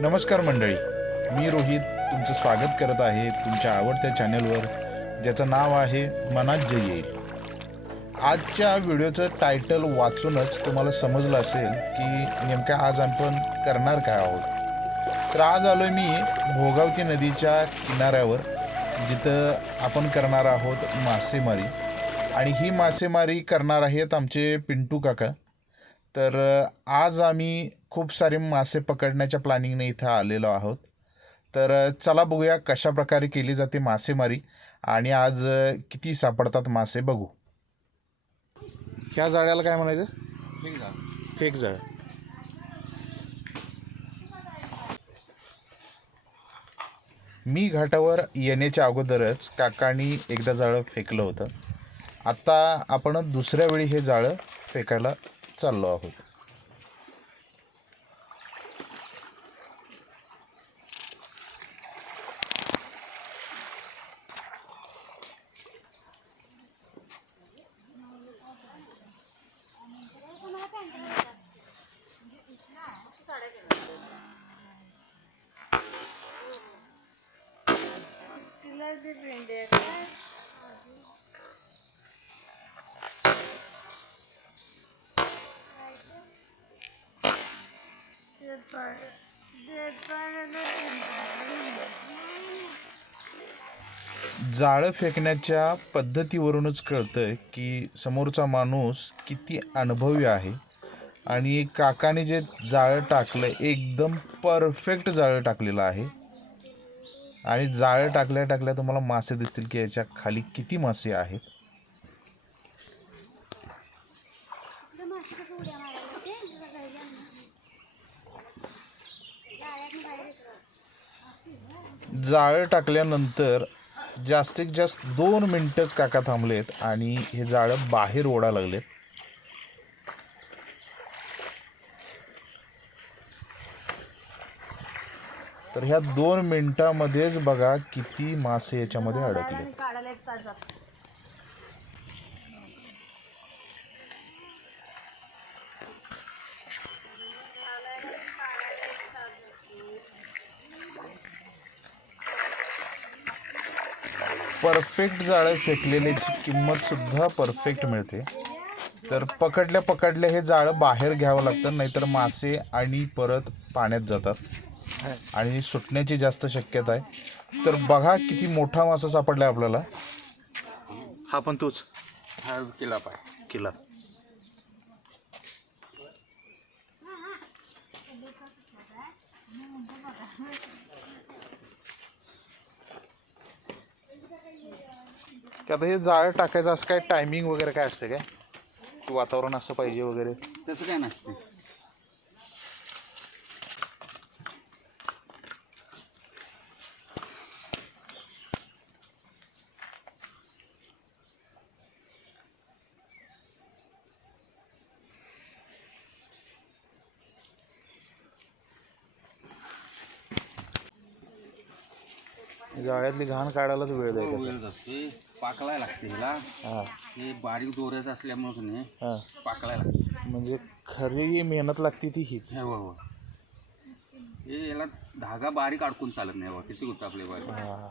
नमस्कार मंडळी. मी रोहित तुमचं स्वागत करत आहे तुमच्या आवडत्या चॅनलवर ज्याचं नाव आहे मनात जे येईल. आजच्या व्हिडिओचं टायटल वाचूनच तुम्हाला समजलं असेल की नेमकं आज आपण करणार काय आहोत. तर आज आलो मी भोगावती नदीच्या किनाऱ्यावर जिथं आपण करणार आहोत मासेमारी. आणि ही मासेमारी करणार आहेत आमचे पिंटू काका. तर आज आम्ही खूप सारे मासे पकडण्याच्या प्लॅनिंगने इथं आलेलो आहोत. तर चला बघूया कशा प्रकारे केली जाते मासेमारी आणि आज किती सापडतात मासे बघू. ह्या जाळ्याला काय म्हणायचं? फेक जाळ. मी घाटावर येण्याच्या अगोदरच काकांनी एकदा जाळं फेकलं होतं. आता आपण दुसऱ्या वेळी हे जाळं फेकायला चाललो आहोत जाळं फेकण्याच्या पद्धतीवरूनच कळतं की समोरचा माणूस किती अनुभवी आहे. आणि काकाने जे जाळं टाकलं एकदम परफेक्ट जाळं टाकलेलं आहे. आणि जाळं टाकल्या टाकल्या तुम्हाला मासे दिसतील की याच्या खाली किती मासे आहेत. जाळं टाकल्यानंतर जास्तीत जास्त दोन मिनटंच काका थांबलेत आणि हे जाळं बाहेर ओढा लागलेत. तर ह्या दोन मिनिटामध्येच बघा किती मासे याच्यामध्ये अडकले परफेक्ट जाळं फेकलेल्याची किंमत सुद्धा परफेक्ट मिळते. तर पकडल्या पकडल्या हे जाळं बाहेर घ्यावं लागतं नाहीतर मासे आणि परत पाण्यात जातात. आणि सुटण्याची जास्त शक्यता आहे. तर बघा किती मोठा मासा सापडला आपल्याला. हा पण तूच. हा केला पाय. किला. की आता हे जाळं टाकायचं असं काय टायमिंग वगैरे काय असते काय? की वातावरण असं पाहिजे वगैरे? तसं काय नसते. जाळ्यातली घाण काढायलाच वेळ जाईल पाकलाय लागते हिला. हां. हे बारीक दोऱ्याचं असल्यामुळे की नाही हां. पाकलाय लागते. म्हणजे खरी मेहनत लागते ती हीच. हे हो हे याला धागा बारीक अडकून चालत नाही बा किती होतं आपले बारीक. हां.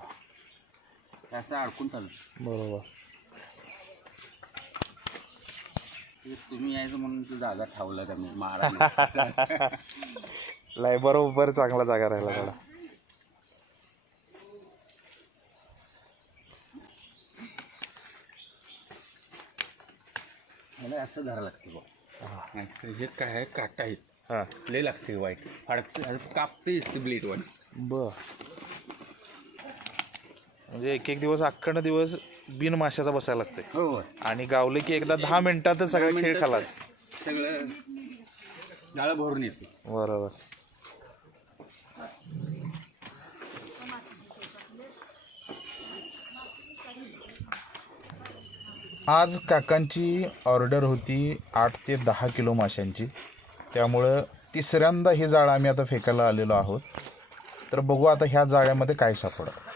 हे असं अडकून चालत बरोबर. हे तुम्ही यायचं म्हणून ते जागा ठेवला त्यामुळे मारा लाई बरोबर चांगला जागा राहिला थोडा. असं धरा लागते बा नाहीतर हे काय आहे? काटा आहेत हां. लय लागते वाईट. फाडते कापते ते ब्लेड वाट बर. म्हणजे एक एक दिवस अख्खंड दिवस बिन माशाचा बसायला लागतंय. हो आणि गावले की एकदा दहा मिनिटातच सगळा खेळ खालास. सगळं जाळं भरून येते. बरोबर. आज काकांची ऑर्डर होती आठ ते दहा किलो माशांची. त्यामुळं तिसऱ्यांदा ही जाळं आम्ही आता फेकायला आलेलो आहोत. तर बघू आता ह्या जाळ्यामध्ये काय सापडत.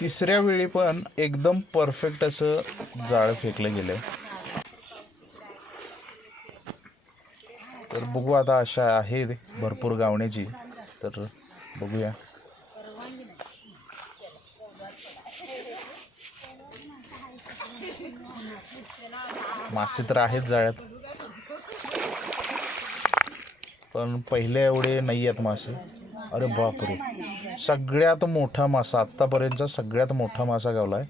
तिसऱ्या वेळी पण एकदम परफेक्ट असं जाळं फेकलं गेलं तर बघू आता अशा आहे भरपूर गावण्याची. तर बघूया. मासे तर आहेत जाळ्यात. पण पहिले एवढे नाही आहेत मासे. अरे बापरे. सगळ्यात मोठा मासा आत्तापर्यंतचा सगळ्यात मोठा मासा गावलाय.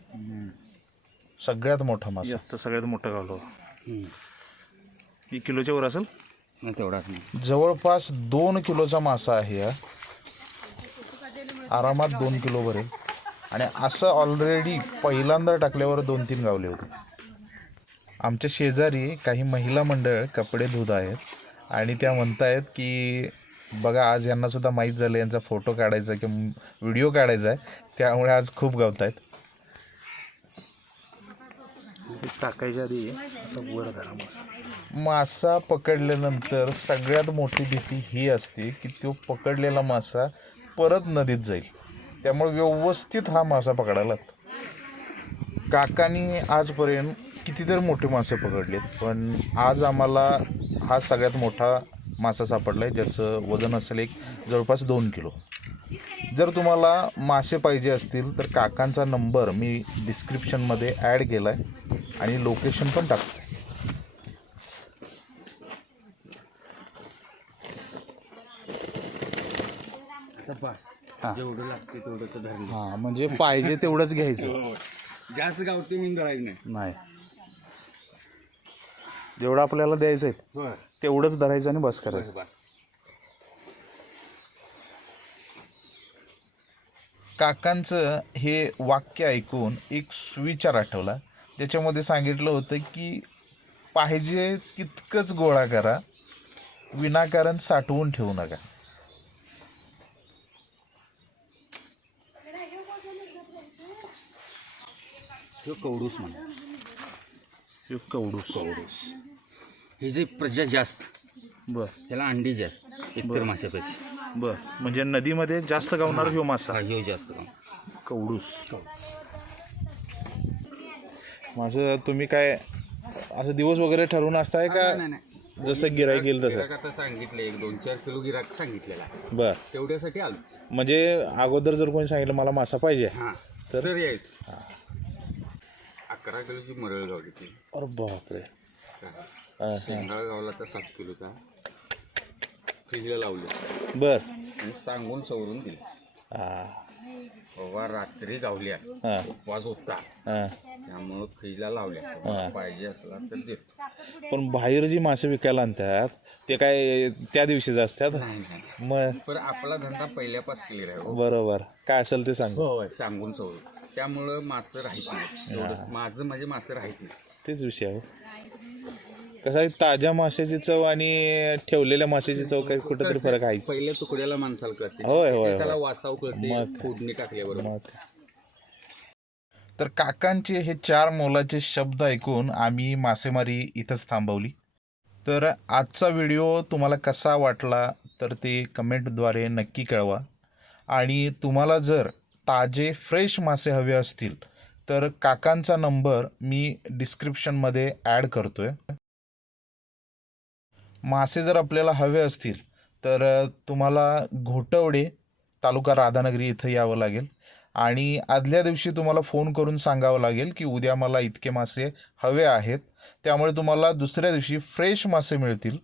सगळ्यात मोठा मासा. आता सगळ्यात मोठं गावलो. ही किलोच्या वर असेल? नाही तेवढाच नाही. जवळपास दोन किलोचा मासा आहे हा. आरामात दोन किलो भरेल. आणि असं ऑलरेडी पहिल्यांदा टाकल्यावर दोन तीन गावले होते. आमच्या शेजारी काही महिला मंडळ कपडे धुत आहेत आणि त्या म्हणतायत की बघा आज यांना सुद्धा माहीत झालं यांचा फोटो काढायचा की व्हिडिओ काढायचा आहे. त्यामुळे आज खूप गावत आहेत टाकायच्या आधी असं वर करा मासा मासा पकडल्यानंतर सगळ्यात मोठी भीती ही असते की तो पकडलेला मासा परत नदीत जाईल. त्यामुळे व्यवस्थित हा मासा पकडायला लागतो. काकानी आजपर्यंत कितीतरी मोठे मासे पकडलेत पण आज आम्हाला हा सगळ्यात मोठा मासा सापडला आहे ज्याचं वजन असेल एक जवळपास दोन किलो. जर तुम्हाला मासे पाहिजे असतील तर काकांचा नंबर मी डिस्क्रिप्शनमध्ये ॲड केला आहे आणि लोकेशन पण टाकतो आता बस जेवढं लागते तेवढं तर धरलं. हां म्हणजे पाहिजे तेवढंच घ्यायचं. जास्त मी धरायचं नाही. जेवढं आपल्याला द्यायचं आहे तेवढंच धरायचं आणि बस करायचं. बस काकांचं हे वाक्य ऐकून एक सुविचार आठवला. ज्याच्यामध्ये सांगितलं होतं की पाहिजे तितकंच गोळा करा विनाकारण साठवून ठेवू नका. तो कवडूस म्हणा. हे कवडूस. हे जे प्रजा जास्त बर. त्याला अंडी जास्त इतर माशापेक्षा. बर. म्हणजे नदीमध्ये जास्त गावणार ह्यो मासा? हा ह्यो जास्त कम. कवडूस. माझं तुम्ही काय असं दिवस वगैरे ठरवून असताय का. जसं गिराईक येईल तसं. आता सांगितलं एक दोन चार किलो गिराक सांगितलेला. बर. तेवढ्यासाठी आलो. म्हणजे अगोदर जर कोणी सांगितलं मला मासा पाहिजे. हां. तर? तर यायचं. अकरा किलोची मरळ गावली ती. अरे बापरे. शेंगाळ गावला तर सात किलोचा फ्रीजला लावले. बर. आणि सांगून सवरून दिले. हां. बाबा रात्री गावल्या. हां. उपवास होता. हां. त्यामुळं फ्रीजला लावल्या. तुम्हाला पाहिजे असला तर देतो. पण बाहेर जी मासे विकायला आणतात ते काय त्या दिवशीच असतात? नाही नाही. मग? पण आपला धंदा पहिल्यापास क्लिअर आहे हो. बरोबर. काय असेल ते सांग. होय सांगून सवरून. त्यामुळं मासं राहत नाही एवढंच माझं म्हणजे मासं राहत नाही तेच विषय आहे कसं आहे ताज्या माशाची चव आणि ठेवलेल्या माशाची चव काही कुठेतरी फरक आहेच. पहिल्या तुकड्याला माणसाला कळते. होय, होय, त्याला होय. वासाव कळते फोडणी टाकल्याबरोबर मग. तर काकांचे हे चार मोलाचे शब्द ऐकून आम्ही मासेमारी इथंच थांबवली. तर आजचा व्हिडिओ तुम्हाला कसा वाटला तर ते कमेंटद्वारे नक्की कळवा. आणि तुम्हाला जर ताजे फ्रेश मासे हवे असतील तर काकांचा नंबर मी डिस्क्रिप्शनमध्ये ॲड करतो आहे मासे जर आपल्याला हवे असतील तर तुम्हाला घोटवडे तालुका राधानगरी इथं यावं लागेल. आणि आदल्या दिवशी तुम्हाला फोन करून सांगावं लागेल की उद्या मला इतके मासे हवे आहेत. त्यामुळे तुम्हाला दुसऱ्या दिवशी फ्रेश मासे मिळतील.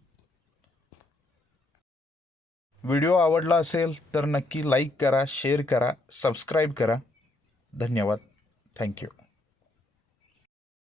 व्हिडिओ आवडला असेल तर नक्की लाईक करा शेअर करा सबस्क्राईब करा. धन्यवाद. थँक्यू.